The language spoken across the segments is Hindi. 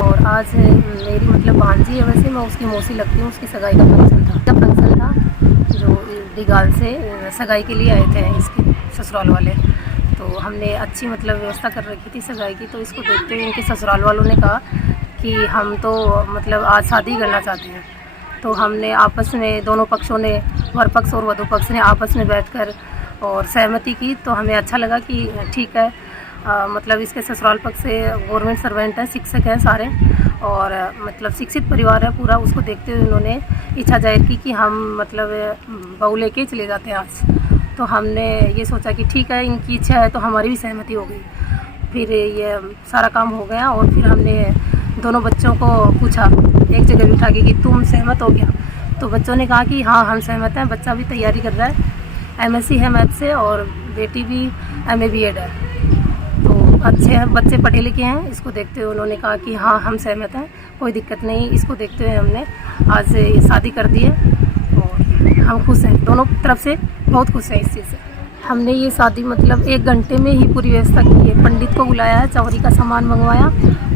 और आज मेरी मतलब भांजी है, वैसे मैं उसकी मौसी लगती हूँ। उसकी सगाई का फंक्शन था जो डिगाल से सगाई के लिए आए थे इसके ससुराल वाले। तो हमने अच्छी मतलब व्यवस्था कर रखी थी सगाई की। तो इसको देखते हुए इनके ससुराल वालों ने कहा कि हम तो मतलब आज शादी करना चाहते हैं। तो हमने आपस में दोनों पक्षों ने, वर पक्ष और वधू पक्ष ने आपस में बैठकर और सहमति की। तो हमें अच्छा लगा कि ठीक है, मतलब इसके ससुराल पक्ष से गवर्नमेंट सर्वेंट हैं, शिक्षक हैं सारे, और मतलब शिक्षित परिवार है पूरा। उसको देखते हुए उन्होंने इच्छा जाहिर की कि हम मतलब बहू लेके चले जाते हैं आज। तो हमने ये सोचा कि ठीक है, इनकी इच्छा है तो हमारी भी सहमति हो गई। फिर ये सारा काम हो गया और फिर हमने दोनों बच्चों को पूछा एक जगह बिठा के कि तुम सहमत हो क्या। तो बच्चों ने कहा कि हाँ हम सहमत हैं। बच्चा भी तैयारी कर रहा है, MSc है मैथ से, और बेटी भी MA BEd है। तो अच्छे हैं बच्चे, पढ़े लिखे हैं। इसको देखते हुए उन्होंने कहा कि हाँ हम सहमत हैं, कोई दिक्कत नहीं। इसको देखते हुए हमने आज ये शादी कर दी है और हम खुश हैं, दोनों तरफ से बहुत खुश हैं इस चीज़ से। हमने ये शादी मतलब 1 घंटे में ही पूरी व्यवस्था की है। पंडित को बुलाया है, चौरी का सामान मंगवाया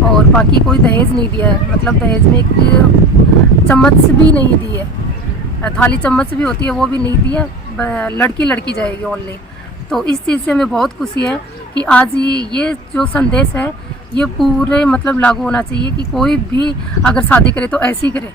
और बाकी कोई दहेज नहीं दिया है। मतलब दहेज में एक चम्मच भी नहीं दी है, थाली चम्मच भी होती है वो भी नहीं दी है। लड़की जाएगी ओनली। तो इस चीज़ से हमें बहुत खुशी है कि आज ये जो संदेश है ये पूरे मतलब लागू होना चाहिए कि कोई भी अगर शादी करे तो ऐसी करे।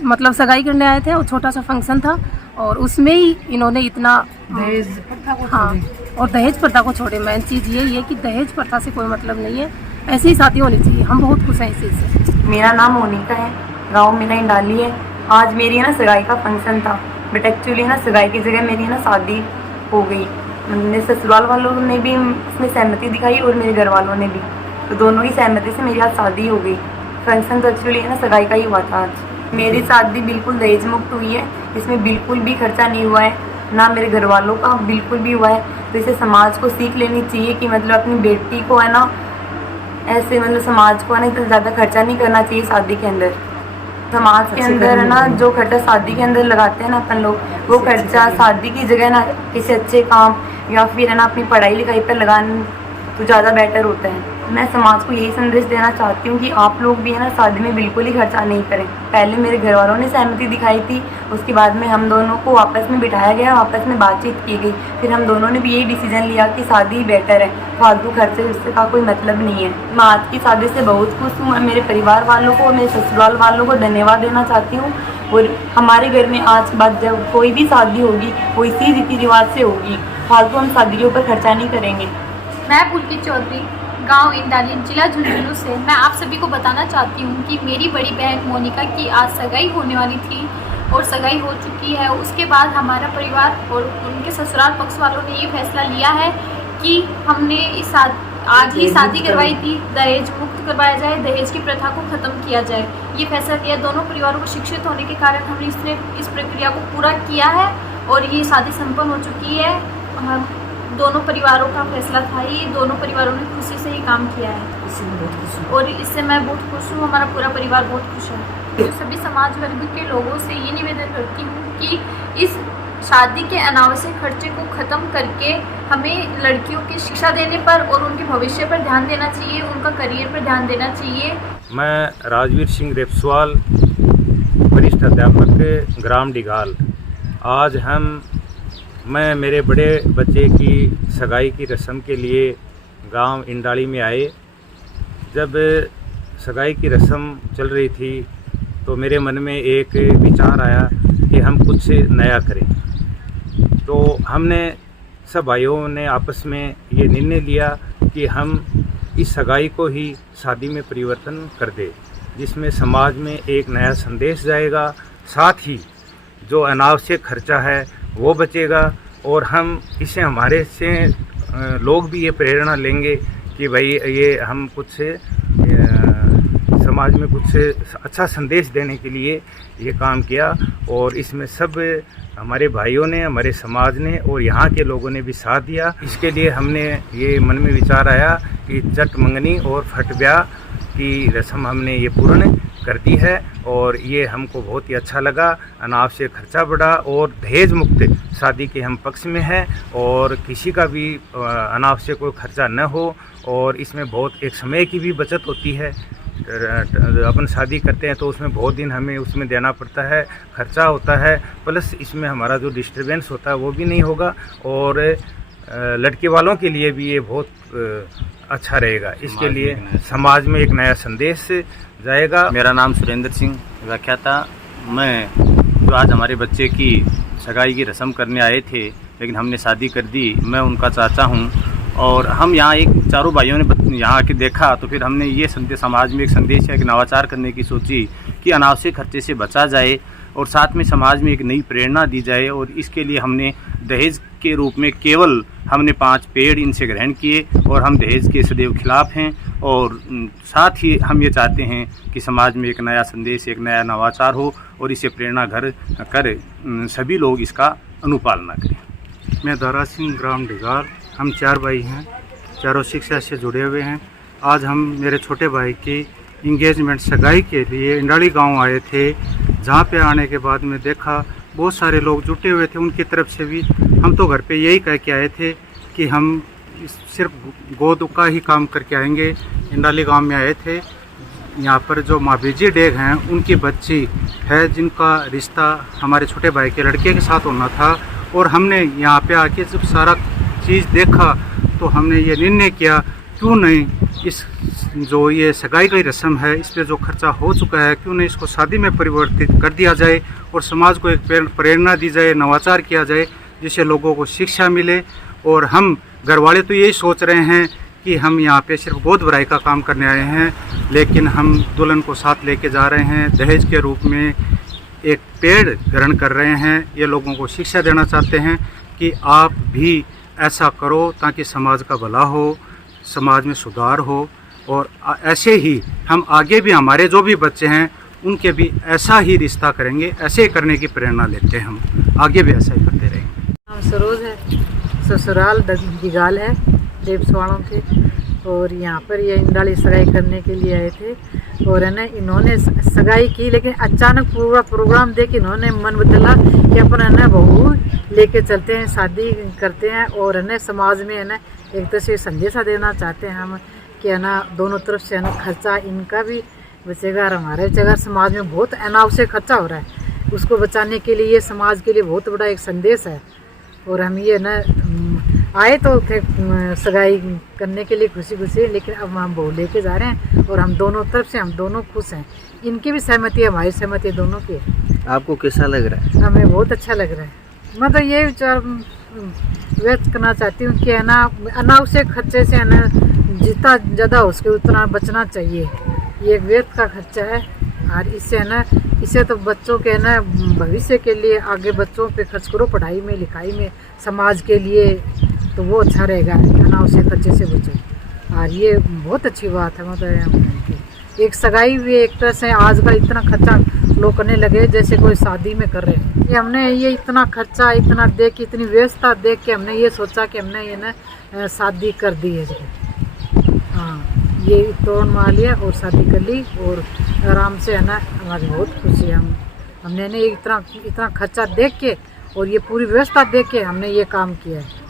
मतलब सगाई करने आए थे और छोटा सा फंक्शन था और उसमें ही इन्होंने इतना दहेज प्रथा को हाँ और दहेज प्रथा को छोड़े। मेन चीज़ ये है कि दहेज प्रथा से कोई मतलब नहीं है, ऐसी ही शादी होनी चाहिए। हम बहुत खुश हैं इस चीज़ से। मेरा नाम मोनिका है, गांव मेरा इंडाली है। आज मेरी ना सगाई का फंक्शन था, बट एक्चुअली ना सगाई की जगह मेरी ना शादी हो गई। मेरे ससुराल वालों ने भी इसमें सहमति दिखाई और मेरे घर वालों ने भी, तो दोनों ही सहमति से मेरी आज शादी हो गई। फंक्शन तो एक्चुअली ना सगाई का ही हुआ था आज। मेरी शादी बिल्कुल दहेज मुक्त हुई है, इसमें बिल्कुल भी खर्चा नहीं हुआ है, ना मेरे घर वालों का बिल्कुल भी हुआ है। तो इसे समाज को सीख लेनी चाहिए कि मतलब अपनी बेटी को है ना ऐसे मतलब समाज को है ना इतना ज़्यादा खर्चा नहीं करना चाहिए शादी के अंदर। समाज के अंदर है ना जो खर्चा शादी के अंदर लगाते हैं ना अपन लोग, वो खर्चा शादी की जगह ना किसी अच्छे काम या फिर है ना अपनी पढ़ाई लिखाई पर लगाने तो ज़्यादा बेटर होता है। मैं समाज को यही संदेश देना चाहती हूँ कि आप लोग भी है ना शादी में बिल्कुल ही खर्चा नहीं करें। पहले मेरे घर वालों ने सहमति दिखाई थी, उसके बाद में हम दोनों को आपस में बिठाया गया, आपस में बातचीत की गई, फिर हम दोनों ने भी यही डिसीजन लिया कि शादी बेटर है, फालतू खर्चे उससे का कोई मतलब नहीं है। मैं आज की शादी से बहुत खुश हूँ। मैं मेरे परिवार वालों को, मेरे ससुराल वालों को धन्यवाद देना चाहती हूँ। और हमारे घर में आज के बाद जब कोई भी शादी होगी वो इसी रीति रिवाज से होगी, फालतू हम शादी के ऊपर खर्चा नहीं करेंगे। मैं पुलकित चौधरी, गांव इंडाली, जिला झुंझुनू से मैं आप सभी को बताना चाहती हूं कि मेरी बड़ी बहन मोनिका की आज सगाई होने वाली थी और सगाई हो चुकी है। उसके बाद हमारा परिवार और उनके ससुराल पक्ष वालों ने ये फैसला लिया है कि हमने आज ही शादी करवाई थी, दहेज मुक्त करवाया जाए, दहेज की प्रथा को ख़त्म किया जाए। ये फैसला लिया। दोनों परिवारों को शिक्षित होने के कारण हमने इस प्रक्रिया को पूरा किया है और ये शादी संपन्न हो चुकी है। हम दोनों परिवारों का फैसला था, ये दोनों परिवारों ने खुशी से ही काम किया है और इससे मैं बहुत खुश हूँ, हमारा पूरा परिवार बहुत खुश है। तो सभी समाज वर्ग के लोगों से ये निवेदन करती हूँ कि इस शादी के अनावश्यक खर्चे को ख़त्म करके हमें लड़कियों की शिक्षा देने पर और उनके भविष्य पर ध्यान देना चाहिए, उनका करियर पर ध्यान देना चाहिए। मैं राजवीर सिंह रेपसवाल, वरिष्ठ अध्यापक, ग्राम डिगाल। आज मैं मेरे बड़े बच्चे की सगाई की रस्म के लिए गांव इंडाली में आए। जब सगाई की रस्म चल रही थी तो मेरे मन में एक विचार आया कि हम कुछ नया करें। तो हमने सब भाइयों ने आपस में ये निर्णय लिया कि हम इस सगाई को ही शादी में परिवर्तन कर दें, जिसमें समाज में एक नया संदेश जाएगा, साथ ही जो अनावश्यक खर्चा है वो बचेगा और हम इसे हमारे से लोग भी ये प्रेरणा लेंगे कि भाई ये हम कुछ समाज में कुछ अच्छा संदेश देने के लिए ये काम किया। और इसमें सब हमारे भाइयों ने, हमारे समाज ने और यहाँ के लोगों ने भी साथ दिया। इसके लिए हमने ये मन में विचार आया कि चट मंगनी और फट ब्याह की रस्म हमने ये पूर्ण कर दी है और ये हमको बहुत ही अच्छा लगा। अनावश्यक खर्चा बढ़ा और दहेज मुक्त शादी के हम पक्ष में हैं और किसी का भी अनावश्यक कोई खर्चा न हो और इसमें बहुत एक समय की भी बचत होती है। अपन शादी करते हैं तो उसमें बहुत दिन हमें उसमें देना पड़ता है, खर्चा होता है, प्लस इसमें हमारा जो डिस्टर्बेंस होता है वो भी नहीं होगा और लड़के वालों के लिए भी ये बहुत अच्छा रहेगा। इसके लिए समाज में एक नया संदेश जाएगा। मेरा नाम सुरेंद्र सिंह व्याख्याता। मैं जो आज हमारे बच्चे की सगाई की रस्म करने आए थे लेकिन हमने शादी कर दी, मैं उनका चाचा हूं और हम यहाँ एक चारों भाइयों ने यहाँ आके देखा तो फिर हमने ये संदेश, समाज में एक संदेश है कि नवाचार करने की सोची कि अनावश्यक खर्चे से बचा जाए और साथ में समाज में एक नई प्रेरणा दी जाए। और इसके लिए हमने दहेज के रूप में केवल हमने 5 पेड़ इनसे ग्रहण किए और हम दहेज के सदैव खिलाफ हैं और साथ ही हम ये चाहते हैं कि समाज में एक नया संदेश, एक नया नवाचार हो और इसे प्रेरणा घर कर सभी लोग इसका अनुपालना करें। मैं दारा सिंह, ग्राम डिगाल। हम 4 भाई हैं, चारों शिक्षा से जुड़े हुए हैं। आज हम मेरे छोटे भाई की इंगेजमेंट सगाई के लिए इंडाली गांव आए थे, जहां पे आने के बाद में देखा बहुत सारे लोग जुटे हुए थे उनकी तरफ से भी। हम तो घर पे यही कह के आए थे कि हम सिर्फ गोद का ही काम करके आएंगे। इंडाली गांव में आए थे, यहाँ पर जो माबीजी डेग हैं उनकी बच्ची है जिनका रिश्ता हमारे छोटे भाई के लड़के के साथ होना था और हमने यहाँ पे आके जब सारा चीज़ देखा तो हमने ये निर्णय किया क्यों नहीं इस जो ये सगाई की रस्म है इस पे जो खर्चा हो चुका है क्यों नहीं इसको शादी में परिवर्तित कर दिया जाए और समाज को एक प्रेरणा दी जाए, नवाचार किया जाए, जिससे लोगों को शिक्षा मिले। और हम घर वाले तो यही सोच रहे हैं कि हम यहाँ पे सिर्फ गोद भराई का काम करने आए हैं, लेकिन हम दुल्हन को साथ लेके जा रहे हैं, दहेज के रूप में एक पेड़ ग्रहण कर रहे हैं। ये लोगों को शिक्षा देना चाहते हैं कि आप भी ऐसा करो ताकि समाज का भला हो, समाज में सुधार हो। और ऐसे ही हम आगे भी हमारे जो भी बच्चे हैं उनके भी ऐसा ही रिश्ता करेंगे, ऐसे ही करने की प्रेरणा लेते हैं, हम आगे भी ऐसा ही करते रहेंगे। नाम सरोज है, ससुराल दिगाल है देवसवाड़ों के, और यहाँ पर ये इंडाली सगाई करने के लिए आए थे। और है ना इन्होंने सगाई की, लेकिन अचानक पूरा प्रोग्राम देख इन्होंने मन बदला कि अपन है ना बहू लेके चलते हैं, शादी करते हैं। और है ना समाज में है ना एक तरह से संदेशा देना चाहते हैं हम कि है ना दोनों तरफ से है ना खर्चा इनका भी बचेगा और हमारा बचेगा। समाज में बहुत अनावश्यक खर्चा हो रहा है, उसको बचाने के लिए ये समाज के लिए बहुत बड़ा एक संदेश है। और हम ये ना आए तो थे सगाई करने के लिए खुशी खुशी, लेकिन अब हम बहू लेके जा रहे हैं और हम दोनों तरफ से हम दोनों खुश हैं। इनकी भी सहमति है, हमारी सहमति है, दोनों की। आपको कैसा लग रहा है? हमें बहुत अच्छा लग रहा है। मैं तो ये विचार व्यक्त करना चाहती हूँ कि है ना अनावश्यक खर्चे से है ना जितना ज़्यादा हो सके उतना बचना चाहिए। ये एक व्यर्थ का खर्चा है और इससे है ना इससे तो बच्चों के है ना भविष्य के लिए आगे बच्चों पे खर्च करो, पढ़ाई में लिखाई में, समाज के लिए, तो वो अच्छा रहेगा। अनावश्यक खर्चे से बचो और ये बहुत अच्छी बात है। मतलब एक सगाई भी एक तरह से आज का इतना खर्चा लोग करने लगे जैसे कोई शादी में कर रहे हैं। ये हमने ये इतना खर्चा इतना देख के, इतनी व्यवस्था देख के हमने ये सोचा कि हमने ये ना शादी कर दी है। हाँ, ये तोड़ मार लिया और शादी कर ली और आराम से है ना हमारी बहुत खुशी है। हमने इतना खर्चा देख के और ये पूरी व्यवस्था देख के हमने ये काम किया है।